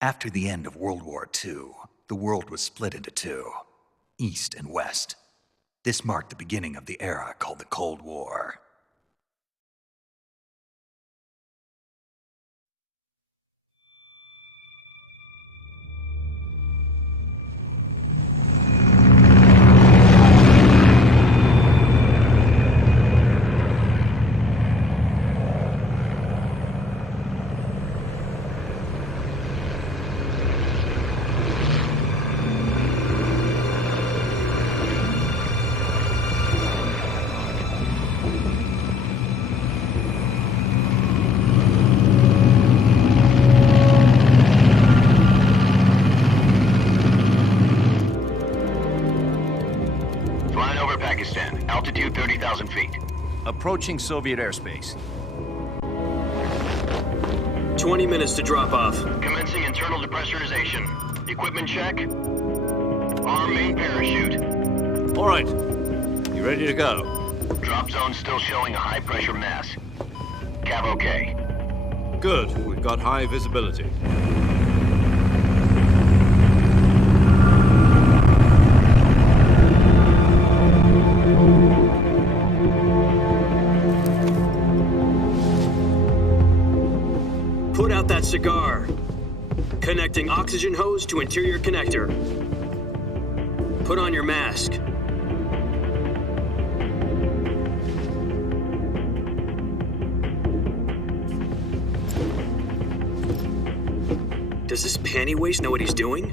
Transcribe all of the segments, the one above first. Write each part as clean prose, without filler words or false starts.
After the end of World War II, the world was split into two, East and West. This marked the beginning of the era called the Cold War. Altitude 30,000 feet. Approaching Soviet airspace. 20 minutes to drop off. Commencing internal depressurization. Equipment check. Arm main parachute. All right. You ready to go? Drop zone still showing a high pressure mass. Cav okay. Good. We've got high visibility. Put out that cigar. Connecting oxygen hose to interior connector. Put on your mask. Does this panty waste know what he's doing?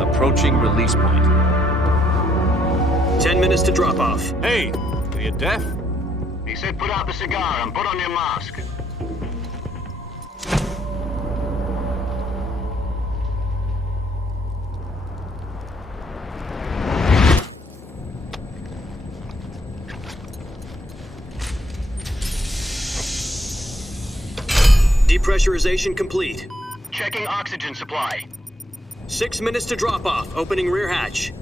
Approaching release point. 10 minutes to drop off. Hey, are you deaf? He said put out the cigar and put on your mask. Depressurization complete. Checking oxygen supply. 6 minutes to drop off. Opening rear hatch.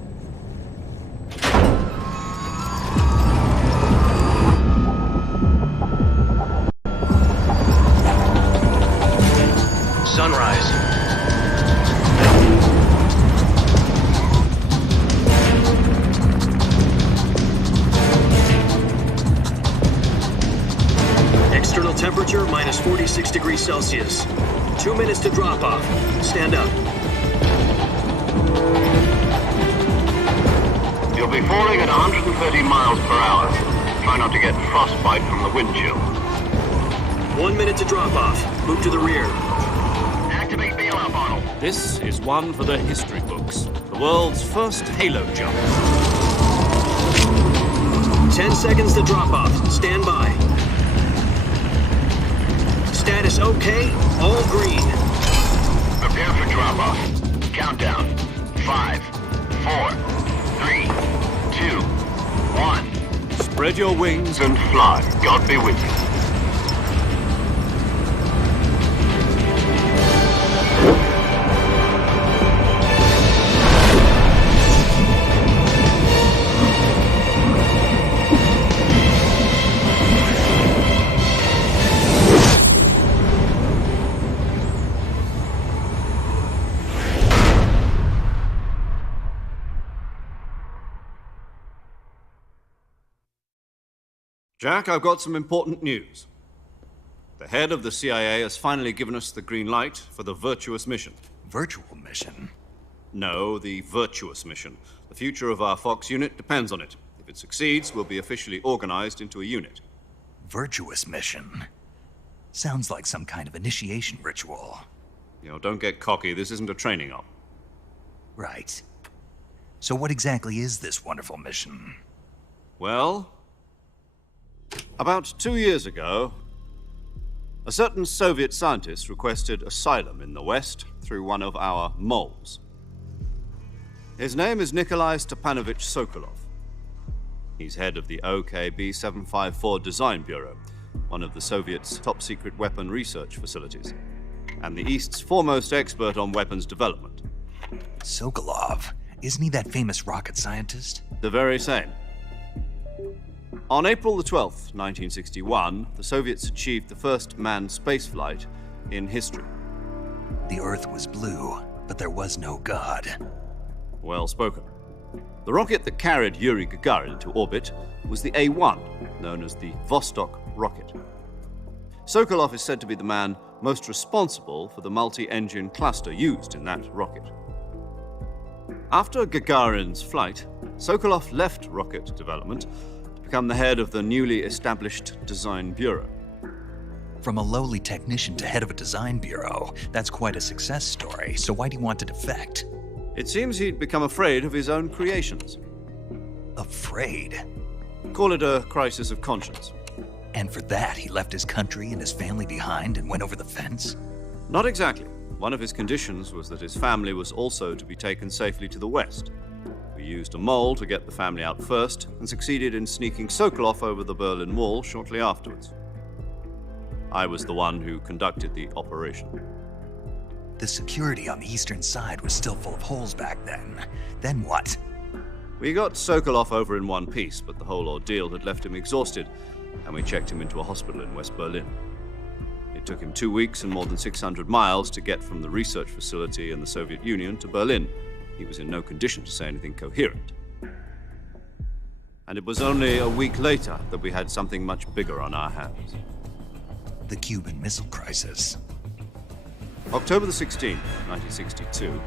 Sunrise. External temperature minus 46 degrees Celsius. 2 minutes to drop off. Stand up. You'll be falling at 130 miles per hour. Try not to get frostbite from the wind chill. 1 minute to drop off. Move to the rear. Activate bailout bottle. This is one for the history books. The world's first halo jump. 10 seconds to drop off. Stand by. Status okay. All green. Prepare for drop off. Countdown. 5, 4, 3, 2, 1. Spread your wings And fly. God be with you. Jack, I've got some important news. The head of the CIA has finally given us the green light for the virtuous mission. Virtual mission? No, the virtuous mission. The future of our Fox unit depends on it. If it succeeds, we'll be officially organized into a unit. Virtuous mission? Sounds like some kind of initiation ritual. You know, don't get cocky. This isn't a training op. Right. So what exactly is this wonderful mission? Well, about 2 years ago, a certain Soviet scientist requested asylum in the West through one of our moles. His name is Nikolai Stepanovich Sokolov. He's head of the OKB-754 Design Bureau, one of the Soviets' top-secret weapon research facilities, and the East's foremost expert on weapons development. Sokolov? Isn't he that famous rocket scientist? The very same. On April the 12th, 1961, the Soviets achieved the first manned spaceflight in history. The Earth was blue, but there was no God. Well spoken. The rocket that carried Yuri Gagarin into orbit was the A-1, known as the Vostok rocket. Sokolov is said to be the man most responsible for the multi-engine cluster used in that rocket. After Gagarin's flight, Sokolov left rocket development to become the head of the newly established Design Bureau. From a lowly technician to head of a design bureau, that's quite a success story, so why do you want to defect? It seems he'd become afraid of his own creations. Afraid? Call it a crisis of conscience. And for that, he left his country and his family behind and went over the fence? Not exactly. One of his conditions was that his family was also to be taken safely to the west. We used a mole to get the family out first and succeeded in sneaking Sokolov over the Berlin Wall shortly afterwards. I was the one who conducted the operation. The security on the eastern side was still full of holes back then. Then what? We got Sokolov over in one piece, but the whole ordeal had left him exhausted, and we checked him into a hospital in West Berlin. It took him 2 weeks and more than 600 miles to get from the research facility in the Soviet Union to Berlin. He was in no condition to say anything coherent. And it was only a week later that we had something much bigger on our hands. The Cuban Missile Crisis. October the 16th, 1962,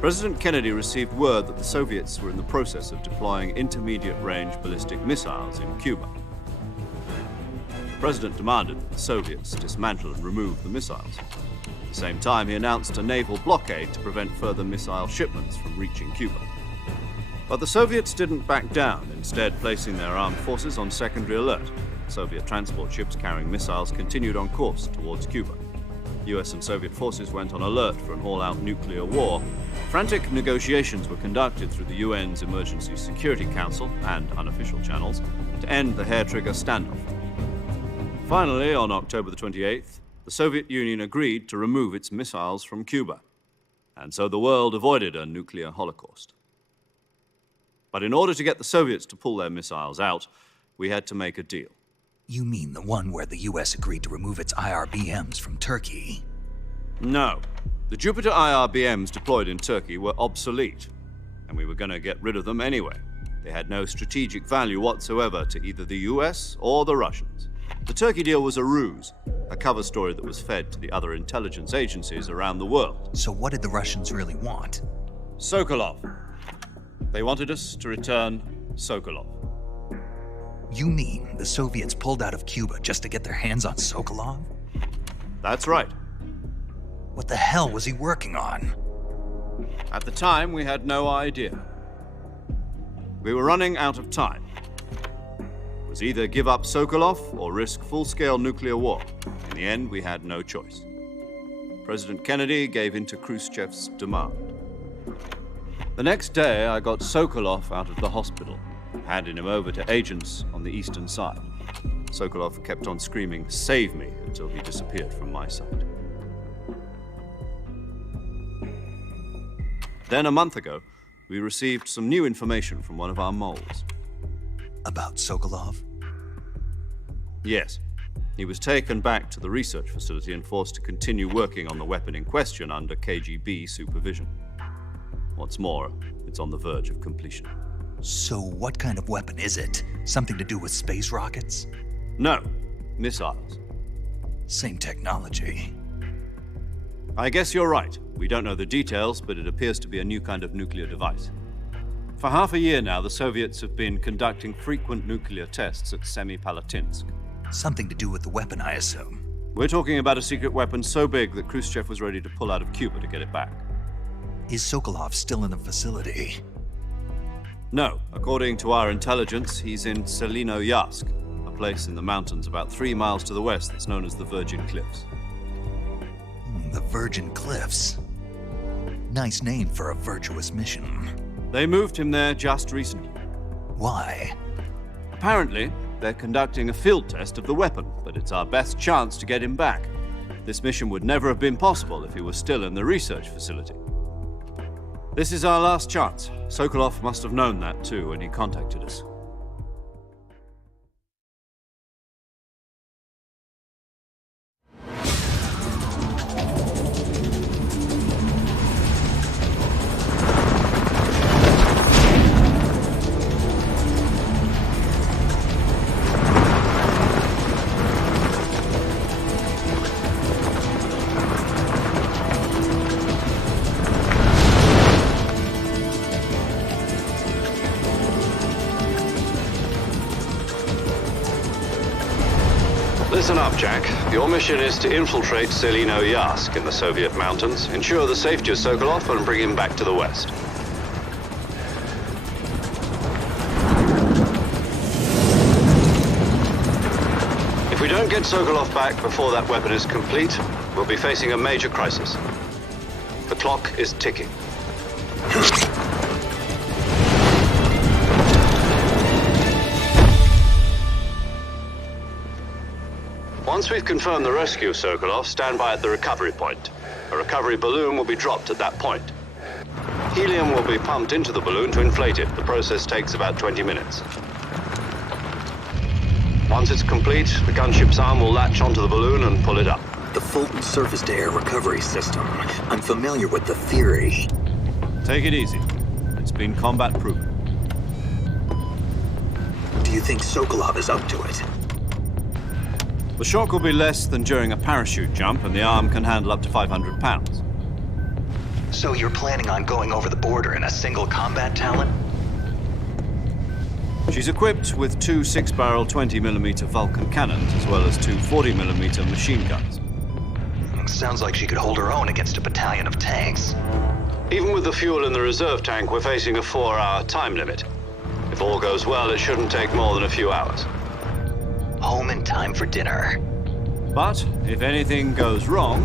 President Kennedy received word that the Soviets were in the process of deploying intermediate-range ballistic missiles in Cuba. The President demanded that the Soviets dismantle and remove the missiles. At the same time, he announced a naval blockade to prevent further missile shipments from reaching Cuba. But the Soviets didn't back down, instead placing their armed forces on secondary alert. Soviet transport ships carrying missiles continued on course towards Cuba. US and Soviet forces went on alert for an all-out nuclear war. Frantic negotiations were conducted through the UN's Emergency Security Council and unofficial channels to end the hair-trigger standoff. Finally, on October the 28th, the Soviet Union agreed to remove its missiles from Cuba. And so the world avoided a nuclear holocaust. But in order to get the Soviets to pull their missiles out, we had to make a deal. You mean the one where the US agreed to remove its IRBMs from Turkey? No. The Jupiter IRBMs deployed in Turkey were obsolete, and we were going to get rid of them anyway. They had no strategic value whatsoever to either the US or the Russians. The Turkey deal was a ruse, a cover story that was fed to the other intelligence agencies around the world. So what did the Russians really want? Sokolov. They wanted us to return Sokolov. You mean the Soviets pulled out of Cuba just to get their hands on Sokolov? That's right. What the hell was he working on? At the time, we had no idea. We were running out of time. It was either give up Sokolov or risk full-scale nuclear war. In the end, we had no choice. President Kennedy gave in to Khrushchev's demand. The next day, I got Sokolov out of the hospital, handing him over to agents on the eastern side. Sokolov kept on screaming, "Save me," until he disappeared from my sight. Then a month ago, we received some new information from one of our moles. About Sokolov? Yes. He was taken back to the research facility and forced to continue working on the weapon in question under KGB supervision. What's more, it's on the verge of completion. So what kind of weapon is it? Something to do with space rockets? No, missiles. Same technology. I guess you're right. We don't know the details, but it appears to be a new kind of nuclear device. For half a year now, the Soviets have been conducting frequent nuclear tests at Semipalatinsk. Something to do with the weapon, I assume. We're talking about a secret weapon so big that Khrushchev was ready to pull out of Cuba to get it back. Is Sokolov still in the facility? No. According to our intelligence, he's in Selinoyarsk, a place in the mountains about 3 miles to the west that's known as the Virgin Cliffs. The Virgin Cliffs. Nice name for a virtuous mission. They moved him there just recently. Why? Apparently, they're conducting a field test of the weapon, but it's our best chance to get him back. This mission would never have been possible if he was still in the research facility. This is our last chance. Sokolov must have known that too when he contacted us. Listen up, Jack. Your mission is to infiltrate Selino Yask in the Soviet mountains, ensure the safety of Sokolov, and bring him back to the West. If we don't get Sokolov back before that weapon is complete, we'll be facing a major crisis. The clock is ticking. Once we've confirmed the rescue of Sokolov, stand by at the recovery point. A recovery balloon will be dropped at that point. Helium will be pumped into the balloon to inflate it. The process takes about 20 minutes. Once it's complete, the gunship's arm will latch onto the balloon and pull it up. The Fulton surface-to-air recovery system. I'm familiar with the theory. Take it easy. It's been combat-proven. Do you think Sokolov is up to it? The shock will be less than during a parachute jump, and the arm can handle up to 500 pounds. So you're planning on going over the border in a single combat Talon? She's equipped with two 6-barrel 20mm Vulcan cannons, as well as two 40mm machine guns. Sounds like she could hold her own against a battalion of tanks. Even with the fuel in the reserve tank, we're facing a 4-hour time limit. If all goes well, it shouldn't take more than a few hours. Home in time for dinner. But if anything goes wrong,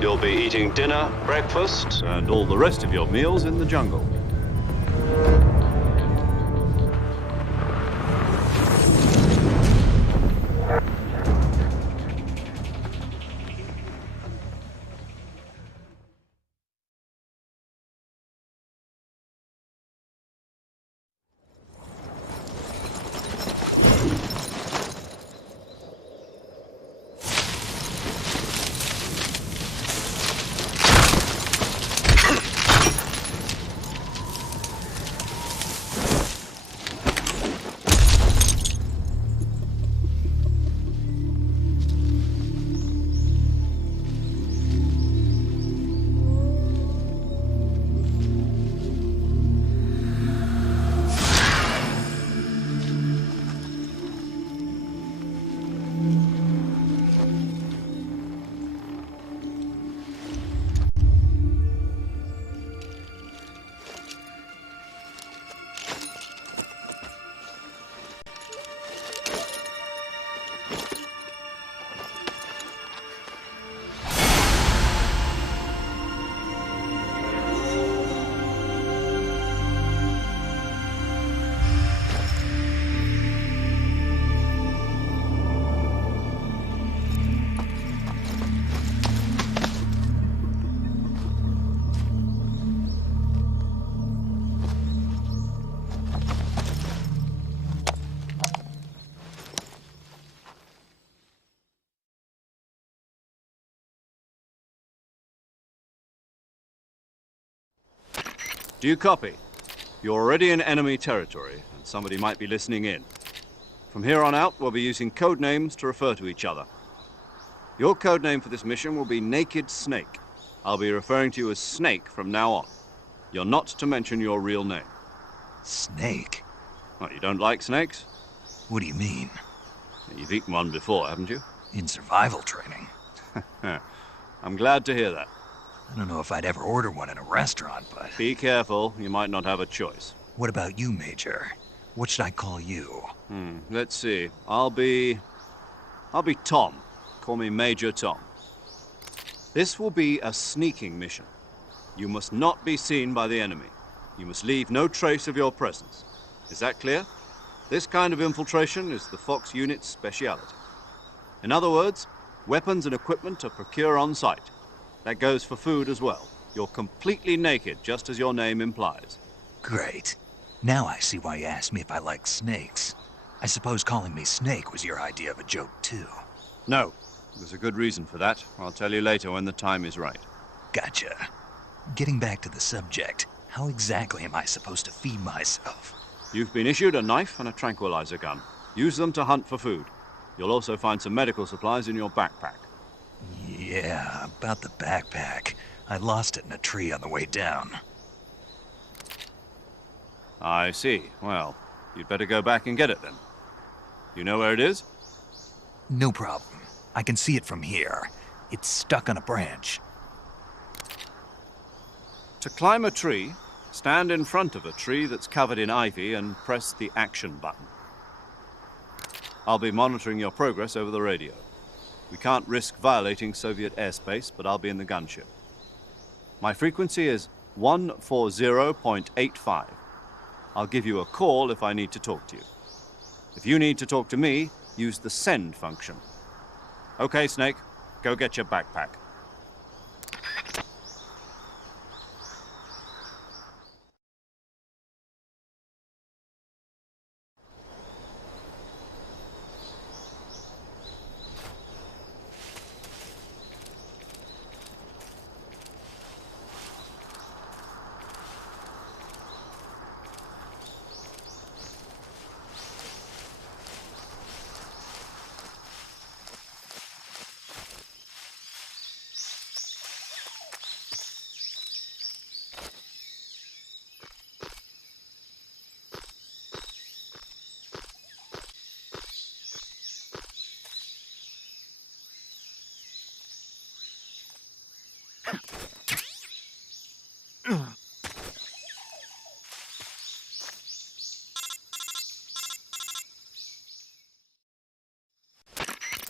you'll be eating dinner, breakfast, and all the rest of your meals in the jungle. Do you copy? You're already in enemy territory, and somebody might be listening in. From here on out, we'll be using code names to refer to each other. Your code name for this mission will be Naked Snake. I'll be referring to you as Snake from now on. You're not to mention your real name. Snake? What, you don't like snakes? What do you mean? You've eaten one before, haven't you? In survival training. I'm glad to hear that. I don't know if I'd ever order one in a restaurant, but... Be careful, you might not have a choice. What about you, Major? What should I call you? Let's see. I'll be Tom. Call me Major Tom. This will be a sneaking mission. You must not be seen by the enemy. You must leave no trace of your presence. Is that clear? This kind of infiltration is the Fox unit's speciality. In other words, weapons and equipment are procured on site. That goes for food as well. You're completely naked, just as your name implies. Great. Now I see why you asked me if I like snakes. I suppose calling me Snake was your idea of a joke, too. No. There's a good reason for that. I'll tell you later when the time is right. Gotcha. Getting back to the subject, how exactly am I supposed to feed myself? You've been issued a knife and a tranquilizer gun. Use them to hunt for food. You'll also find some medical supplies in your backpack. Yeah, about the backpack. I lost it in a tree on the way down. I see. Well, you'd better go back and get it then. You know where it is? No problem. I can see it from here. It's stuck on a branch. To climb a tree, stand in front of a tree that's covered in ivy and press the action button. I'll be monitoring your progress over the radio. We can't risk violating Soviet airspace, but I'll be in the gunship. My frequency is 140.85. I'll give you a call if I need to talk to you. If you need to talk to me, use the send function. Okay, Snake, go get your backpack.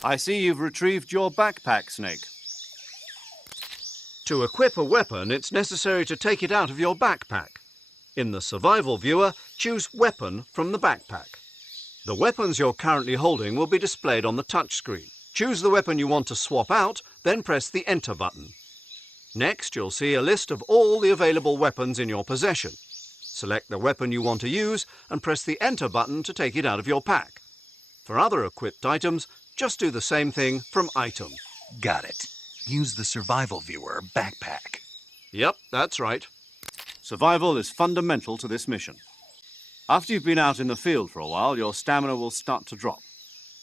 I see you've retrieved your backpack, Snake. To equip a weapon, it's necessary to take it out of your backpack. In the survival viewer, choose Weapon from the backpack. The weapons you're currently holding will be displayed on the touchscreen. Choose the weapon you want to swap out, then press the Enter button. Next, you'll see a list of all the available weapons in your possession. Select the weapon you want to use and press the Enter button to take it out of your pack. For other equipped items, just do the same thing from Item. Got it. Use the survival viewer backpack. Yep, that's right. Survival is fundamental to this mission. After you've been out in the field for a while, your stamina will start to drop.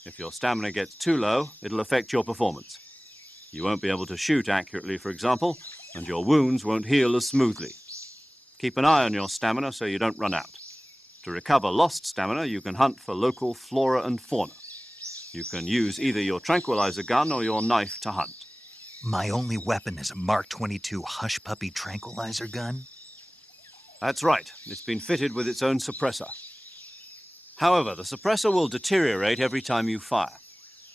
If your stamina gets too low, it'll affect your performance. You won't be able to shoot accurately, for example, and your wounds won't heal as smoothly. Keep an eye on your stamina so you don't run out. To recover lost stamina, you can hunt for local flora and fauna. You can use either your tranquilizer gun or your knife to hunt. My only weapon is a Mark 22 Hush Puppy tranquilizer gun? That's right. It's been fitted with its own suppressor. However, the suppressor will deteriorate every time you fire.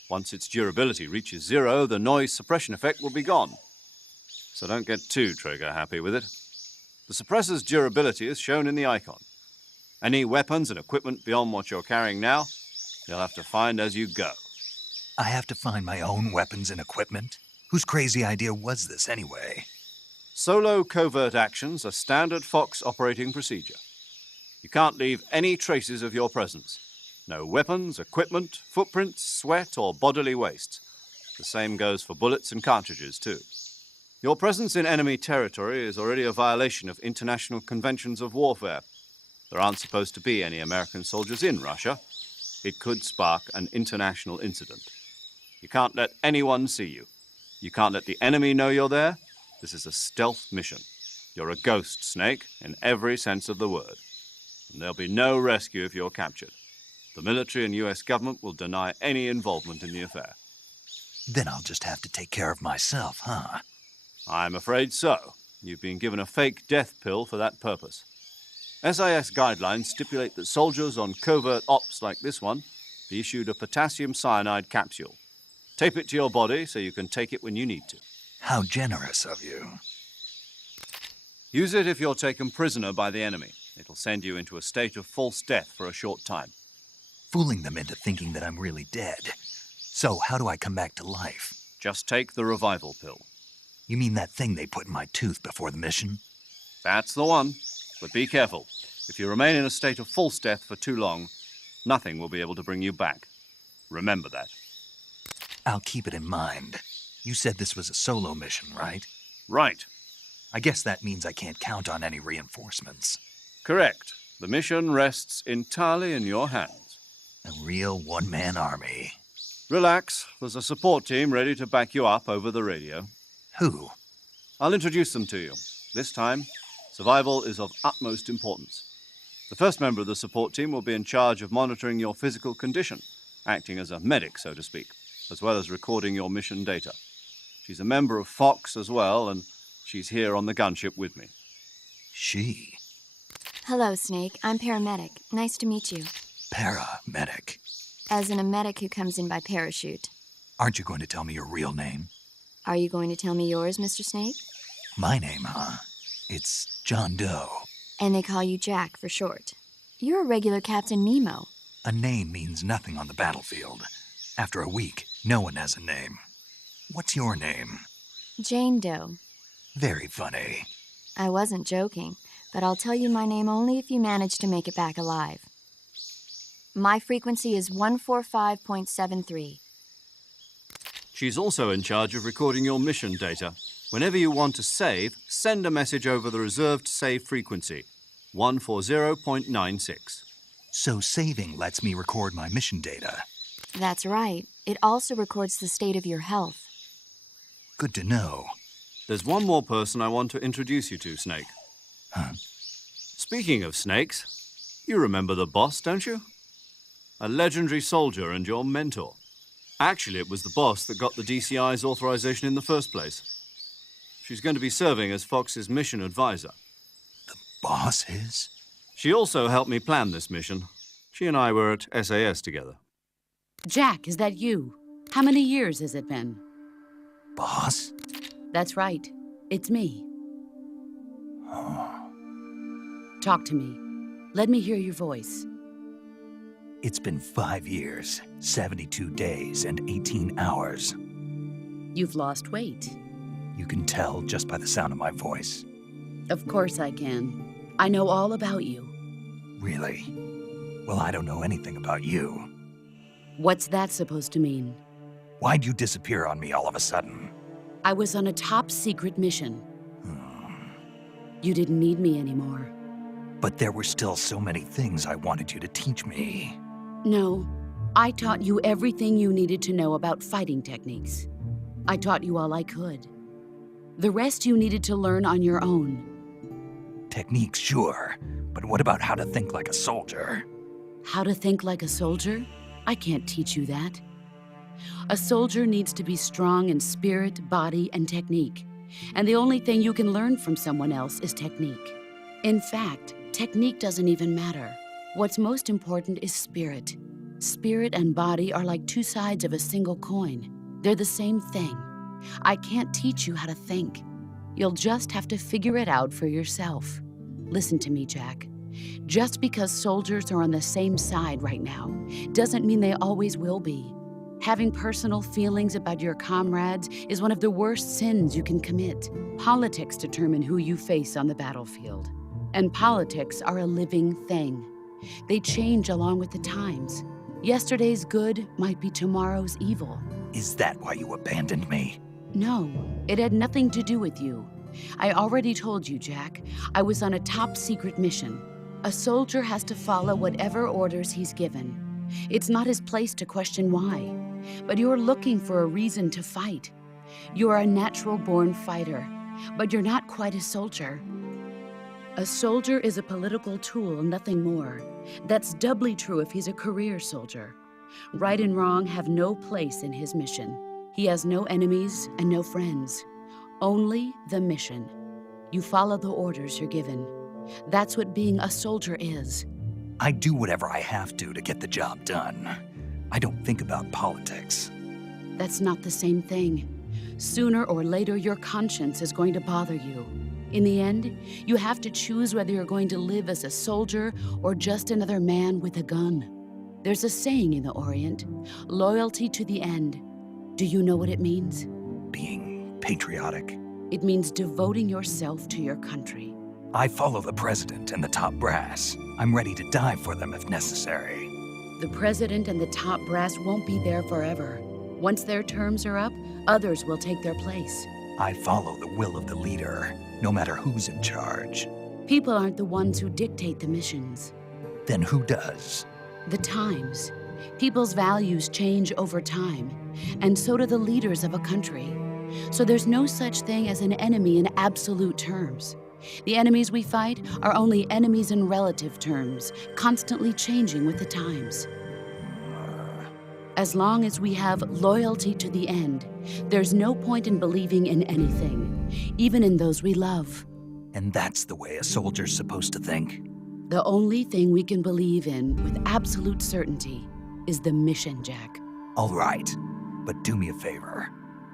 Once its durability reaches 0, the noise suppression effect will be gone. So don't get too trigger-happy with it. The suppressor's durability is shown in the icon. Any weapons and equipment beyond what you're carrying now, you'll have to find as you go. I have to find my own weapons and equipment? Whose crazy idea was this anyway? Solo covert actions are standard Fox operating procedure. You can't leave any traces of your presence. No weapons, equipment, footprints, sweat, or bodily waste. The same goes for bullets and cartridges, too. Your presence in enemy territory is already a violation of international conventions of warfare. There aren't supposed to be any American soldiers in Russia. It could spark an international incident. You can't let anyone see you. You can't let the enemy know you're there. This is a stealth mission. You're a ghost, Snake, in every sense of the word. And there'll be no rescue if you're captured. The military and US government will deny any involvement in the affair. Then I'll just have to take care of myself, huh? I'm afraid so. You've been given a fake death pill for that purpose. SIS guidelines stipulate that soldiers on covert ops like this one be issued a potassium cyanide capsule. Tape it to your body so you can take it when you need to. How generous of you. Use it if you're taken prisoner by the enemy. It'll send you into a state of false death for a short time. Fooling them into thinking that I'm really dead. So how do I come back to life? Just take the revival pill. You mean that thing they put in my tooth before the mission? That's the one. But be careful. If you remain in a state of false death for too long, nothing will be able to bring you back. Remember that. I'll keep it in mind. You said this was a solo mission, right? Right. I guess that means I can't count on any reinforcements. Correct. The mission rests entirely in your hands. A real one-man army. Relax. There's a support team ready to back you up over the radio. Who? I'll introduce them to you. This time, survival is of utmost importance. The first member of the support team will be in charge of monitoring your physical condition, acting as a medic, so to speak. as well as recording your mission data. She's a member of Fox as well, and she's here on the gunship with me. She? Hello, Snake. I'm paramedic. Nice to meet you. Paramedic. As in a medic who comes in by parachute. Aren't you going to tell me your real name? Are you going to tell me yours, Mr. Snake? My name, huh? It's John Doe. And they call you Jack for short. You're a regular Captain Nemo. A name means nothing on the battlefield. After a week, no one has a name. What's your name? Jane Doe. Very funny. I wasn't joking, but I'll tell you my name only if you manage to make it back alive. My frequency is 145.73. She's also in charge of recording your mission data. Whenever you want to save, send a message over the reserved save frequency, 140.96. So saving lets me record my mission data. That's right. It also records the state of your health. Good to know. There's one more person I want to introduce you to, Snake. Huh? Speaking of snakes, you remember the boss, don't you? A legendary soldier and your mentor. Actually, it was the boss that got the DCI's authorization in the first place. She's going to be serving as Fox's mission advisor. The boss is? She also helped me plan this mission. She and I were at SAS together. Jack, is that you? How many years has it been? Boss? That's right. It's me. Oh. Talk to me. Let me hear your voice. It's been 5 years, 72 days, and 18 hours. You've lost weight. You can tell just by the sound of my voice. Of course I can. I know all about you. Really? Well, I don't know anything about you. What's that supposed to mean? Why'd you disappear on me all of a sudden? I was on a top-secret mission. You didn't need me anymore. But there were still so many things I wanted you to teach me. No, I taught you everything you needed to know about fighting techniques. I taught you all I could. The rest you needed to learn on your own. Techniques, sure. But what about how to think like a soldier? How to think like a soldier? I can't teach you that. A soldier needs to be strong in spirit, body, and technique. And the only thing you can learn from someone else is technique. In fact, technique doesn't even matter. What's most important is spirit. Spirit and body are like two sides of a single coin. They're the same thing. I can't teach you how to think. You'll just have to figure it out for yourself. Listen to me, Jack. Just because soldiers are on the same side right now doesn't mean they always will be. Having personal feelings about your comrades is one of the worst sins you can commit. Politics determine who you face on the battlefield. And politics are a living thing. They change along with the times. Yesterday's good might be tomorrow's evil. Is that why you abandoned me? No, it had nothing to do with you. I already told you, Jack. I was on a top-secret mission. A soldier has to follow whatever orders he's given. It's not his place to question why. But you're looking for a reason to fight. You're a natural-born fighter, but you're not quite a soldier. A soldier is a political tool, nothing more. That's doubly true if he's a career soldier. Right and wrong have no place in his mission. He has no enemies and no friends. Only the mission. You follow the orders you're given. That's what being a soldier is. I do whatever I have to get the job done. I don't think about politics. That's not the same thing. Sooner or later, your conscience is going to bother you. In the end, you have to choose whether you're going to live as a soldier or just another man with a gun. There's a saying in the Orient, loyalty to the end. Do you know what it means? Being patriotic. It means devoting yourself to your country. I follow the president and the top brass. I'm ready to die for them if necessary. The president and the top brass won't be there forever. Once their terms are up, others will take their place. I follow the will of the leader, no matter who's in charge. People aren't the ones who dictate the missions. Then who does? The times. People's values change over time, and so do the leaders of a country. So there's no such thing as an enemy in absolute terms. The enemies we fight are only enemies in relative terms, constantly changing with the times. As long as we have loyalty to the end, there's no point in believing in anything, even in those we love. And that's the way a soldier's supposed to think? The only thing we can believe in with absolute certainty is the mission, Jack. All right, but do me a favor.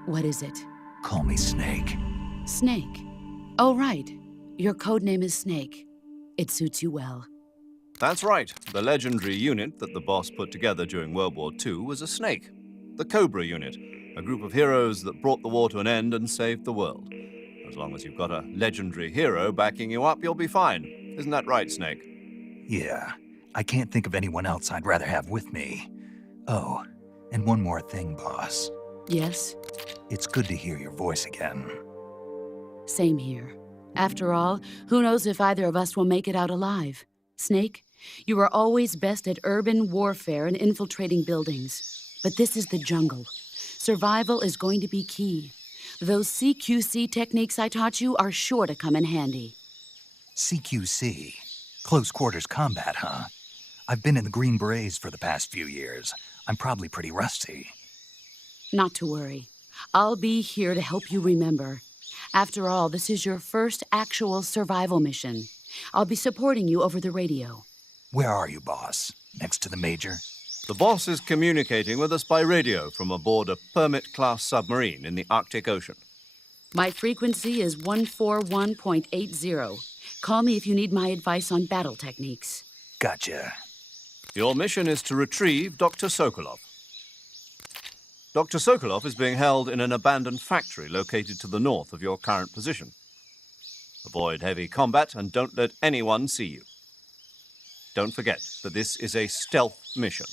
What is it? Call me Snake. Snake. Oh, right. Your codename is Snake. It suits you well. That's right. The legendary unit that the boss put together during World War II was a snake. The Cobra unit, a group of heroes that brought the war to an end and saved the world. As long as you've got a legendary hero backing you up, you'll be fine. Isn't that right, Snake? Yeah, I can't think of anyone else I'd rather have with me. Oh, and one more thing, boss. Yes? It's good to hear your voice again. Same here. After all, who knows if either of us will make it out alive? Snake, you are always best at urban warfare and infiltrating buildings. But this is the jungle. Survival is going to be key. Those CQC techniques I taught you are sure to come in handy. CQC? Close quarters combat, huh? I've been in the Green Berets for the past few years. I'm probably pretty rusty. Not to worry. I'll be here to help you remember. After all, this is your first actual survival mission. I'll be supporting you over the radio. Where are you, boss? Next to the Major? The boss is communicating with us by radio from aboard a Permit-class submarine in the Arctic Ocean. My frequency is 141.80. Call me if you need my advice on battle techniques. Gotcha. Your mission is to retrieve Dr. Sokolov. Dr. Sokolov is being held in an abandoned factory located to the north of your current position. Avoid heavy combat and don't let anyone see you. Don't forget that this is a stealth mission.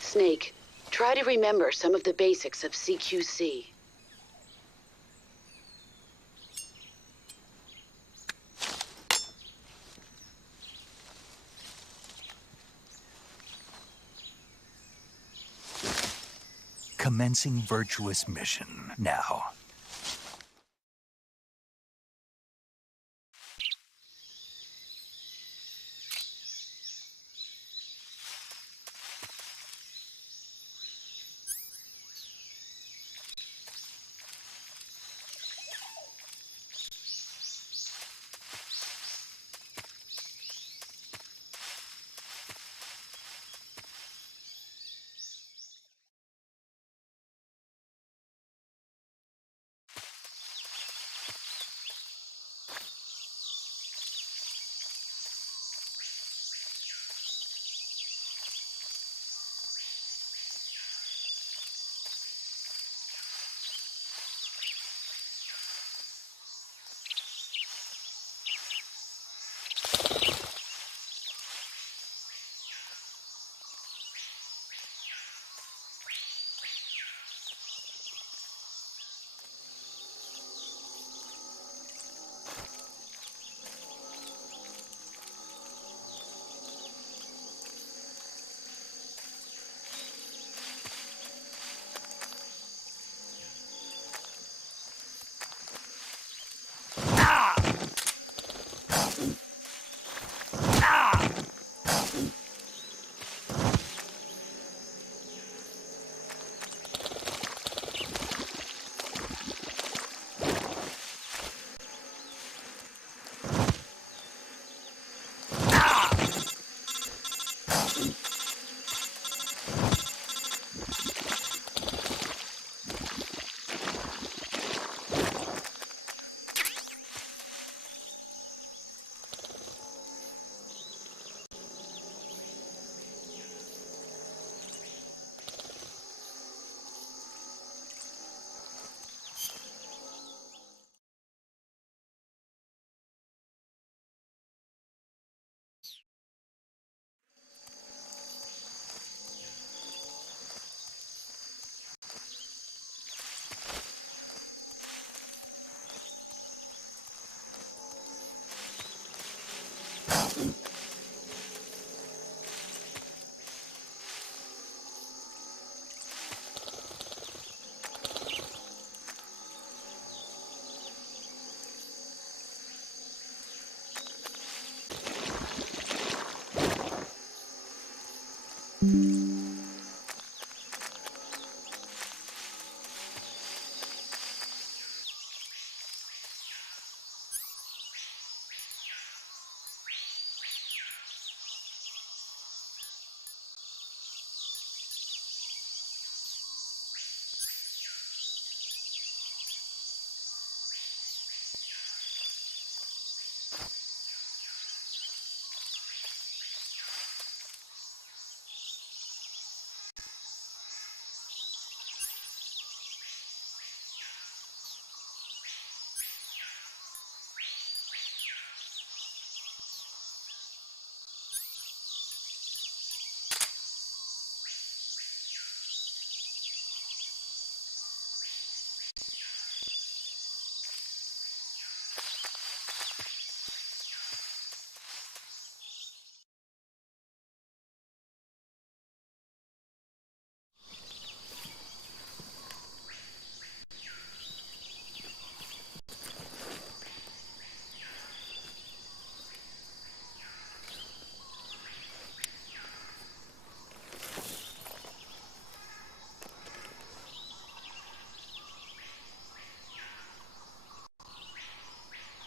Snake, try to remember some of the basics of CQC. Commencing virtuous mission now.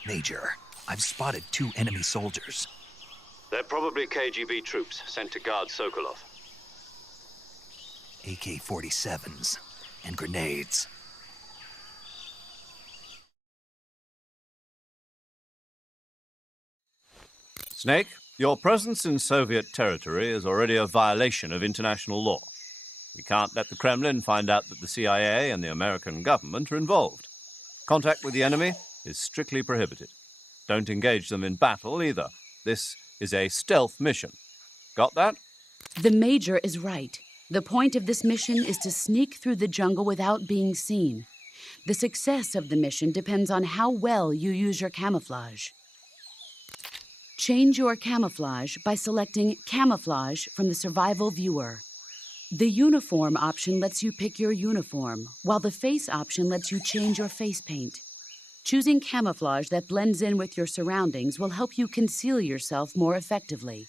Major, I've spotted 2 enemy soldiers. They're probably KGB troops sent to guard Sokolov. AK-47s and grenades. Snake, your presence in Soviet territory is already a violation of international law. We can't let the Kremlin find out that the CIA and the American government are involved. Contact with the enemy is strictly prohibited. Don't engage them in battle either. This is a stealth mission. Got that? The Major is right. The point of this mission is to sneak through the jungle without being seen. The success of the mission depends on how well you use your camouflage. Change your camouflage by selecting Camouflage from the Survival Viewer. The Uniform option lets you pick your uniform, while the Face option lets you change your face paint. Choosing camouflage that blends in with your surroundings will help you conceal yourself more effectively.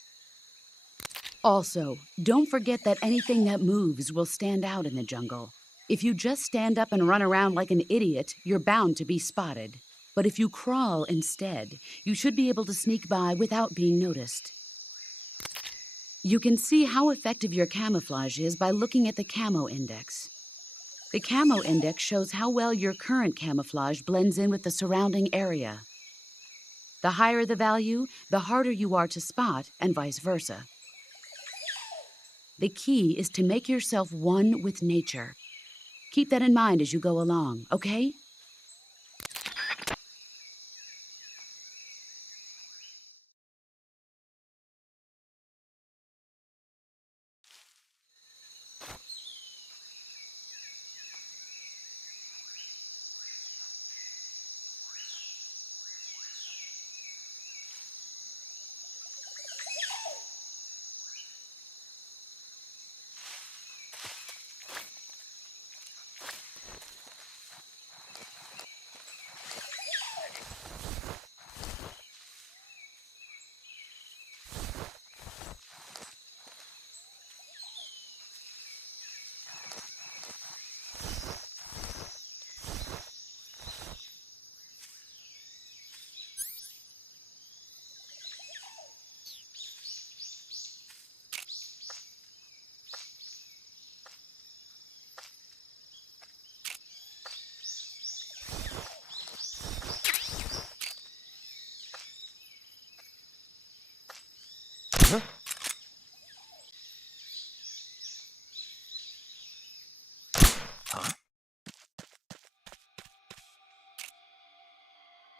Also, don't forget that anything that moves will stand out in the jungle. If you just stand up and run around like an idiot, you're bound to be spotted. But if you crawl instead, you should be able to sneak by without being noticed. You can see how effective your camouflage is by looking at the Camo Index. The Camo Index shows how well your current camouflage blends in with the surrounding area. The higher the value, the harder you are to spot, and vice versa. The key is to make yourself one with nature. Keep that in mind as you go along, okay?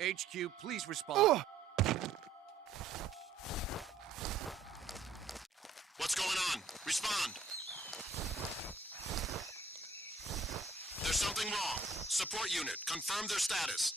HQ, please respond. What's going on? Respond. There's something wrong. Support unit, confirm their status.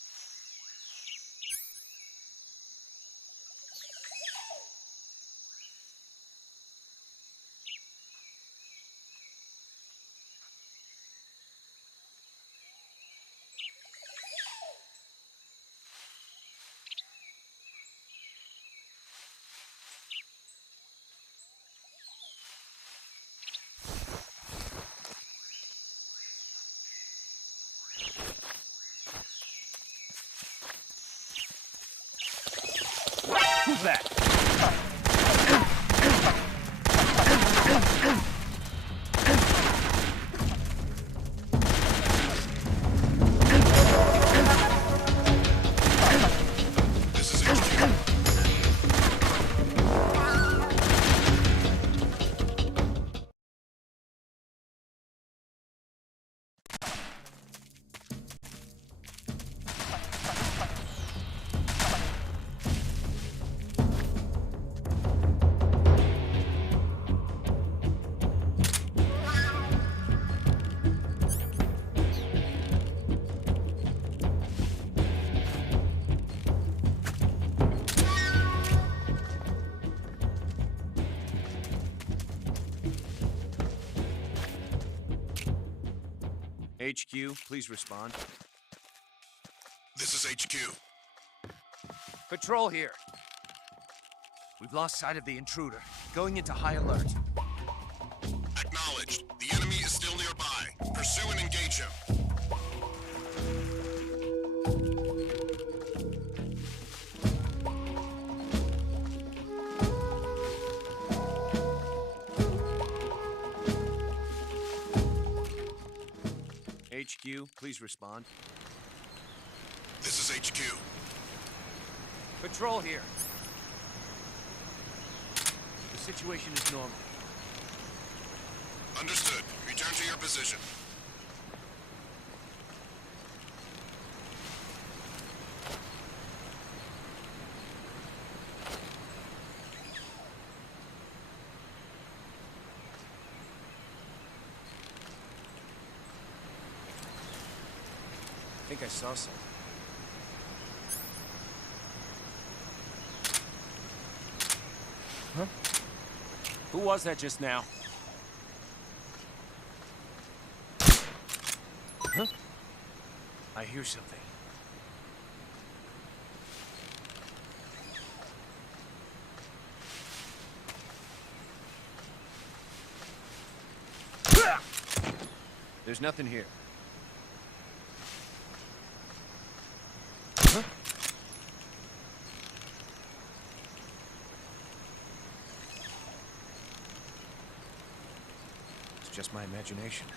HQ, please respond. This is HQ. Patrol here. We've lost sight of the intruder. Going into high alert. Acknowledged. The enemy is still nearby. Pursue and engage him. HQ, please respond. This is HQ. Patrol here. The situation is normal. Understood. Return to your position. I think I saw something. Huh? Who was that just now? Huh? I hear something. There's nothing here. Huh? It's just my imagination.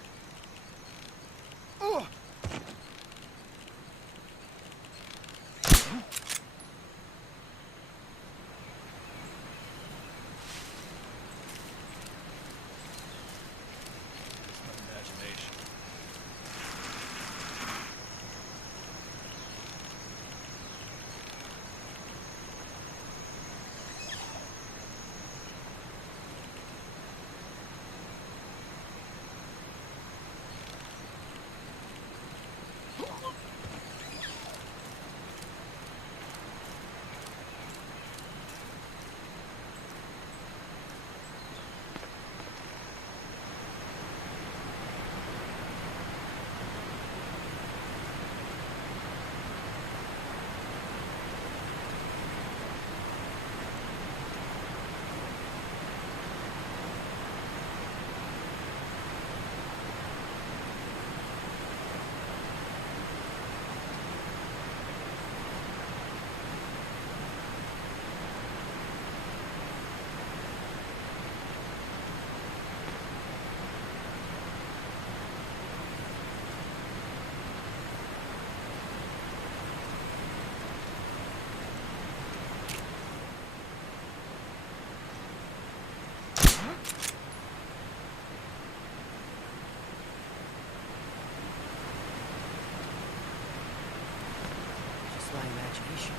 My imagination.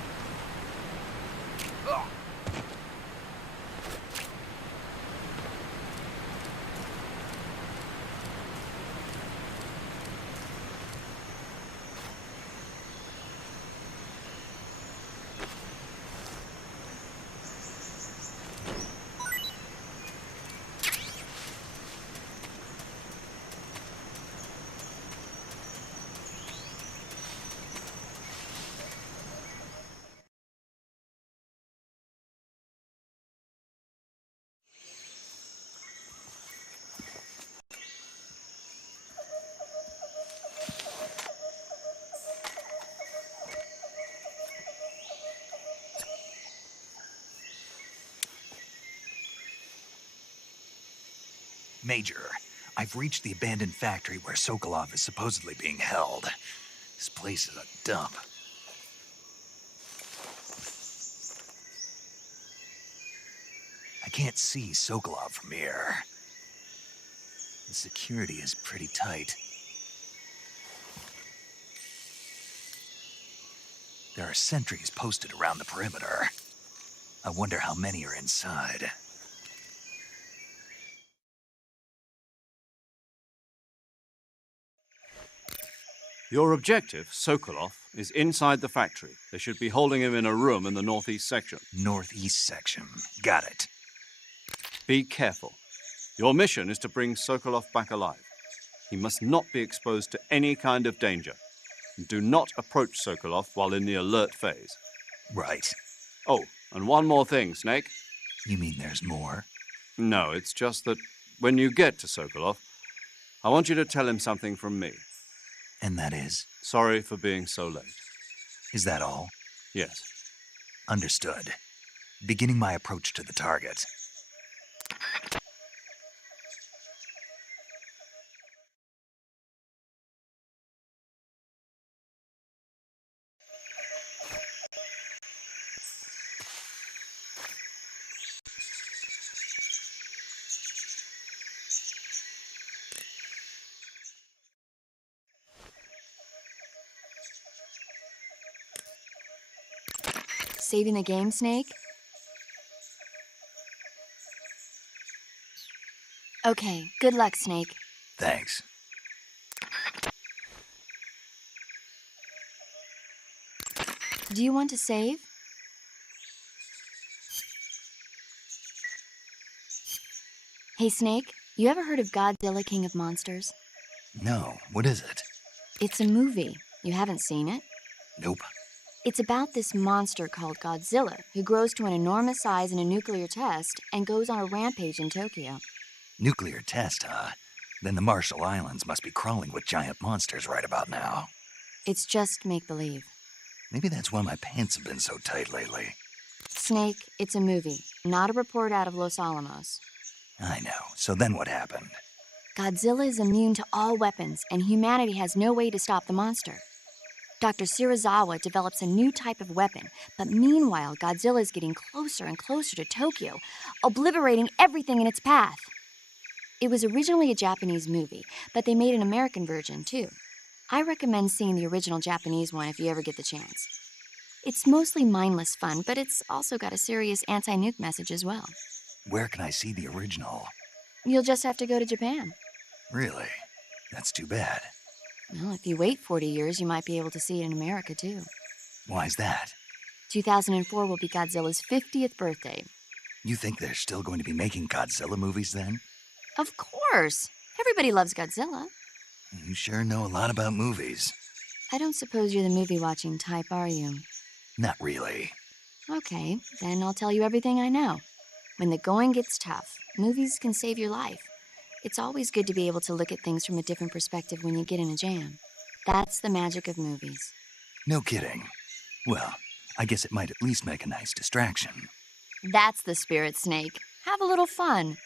Major, I've reached the abandoned factory where Sokolov is supposedly being held. This place is a dump. I can't see Sokolov from here. The security is pretty tight. There are sentries posted around the perimeter. I wonder how many are inside. Your objective, Sokolov, is inside the factory. They should be holding him in a room in the northeast section. Northeast section. Got it. Be careful. Your mission is to bring Sokolov back alive. He must not be exposed to any kind of danger. Do not approach Sokolov while in the alert phase. Right. Oh, and one more thing, Snake. You mean there's more? No, it's just that when you get to Sokolov, I want you to tell him something from me. And that is? Sorry for being so late. Is that all? Yes. Understood. Beginning my approach to the target. Saving the game, Snake? Okay, good luck, Snake. Thanks. Do you want to save? Hey, Snake, you ever heard of Godzilla, King of Monsters? No, what is it? It's a movie. You haven't seen it? Nope. It's about this monster called Godzilla, who grows to an enormous size in a nuclear test and goes on a rampage in Tokyo. Nuclear test, huh? Then the Marshall Islands must be crawling with giant monsters right about now. It's just make-believe. Maybe that's why my pants have been so tight lately. Snake, it's a movie, not a report out of Los Alamos. I know. So then what happened? Godzilla is immune to all weapons, and humanity has no way to stop the monster. Dr. Shirazawa develops a new type of weapon, but meanwhile, Godzilla is getting closer and closer to Tokyo, obliterating everything in its path. It was originally a Japanese movie, but they made an American version, too. I recommend seeing the original Japanese one if you ever get the chance. It's mostly mindless fun, but it's also got a serious anti-nuke message as well. Where can I see the original? You'll just have to go to Japan. Really? That's too bad. Well, if you wait 40 years, you might be able to see it in America, too. Why's that? 2004 will be Godzilla's 50th birthday. You think they're still going to be making Godzilla movies then? Of course! Everybody loves Godzilla. You sure know a lot about movies. I don't suppose you're the movie-watching type, are you? Not really. Okay, then I'll tell you everything I know. When the going gets tough, movies can save your life. It's always good to be able to look at things from a different perspective when you get in a jam. That's the magic of movies. No kidding. Well, I guess it might at least make a nice distraction. That's the spirit, Snake. Have a little fun.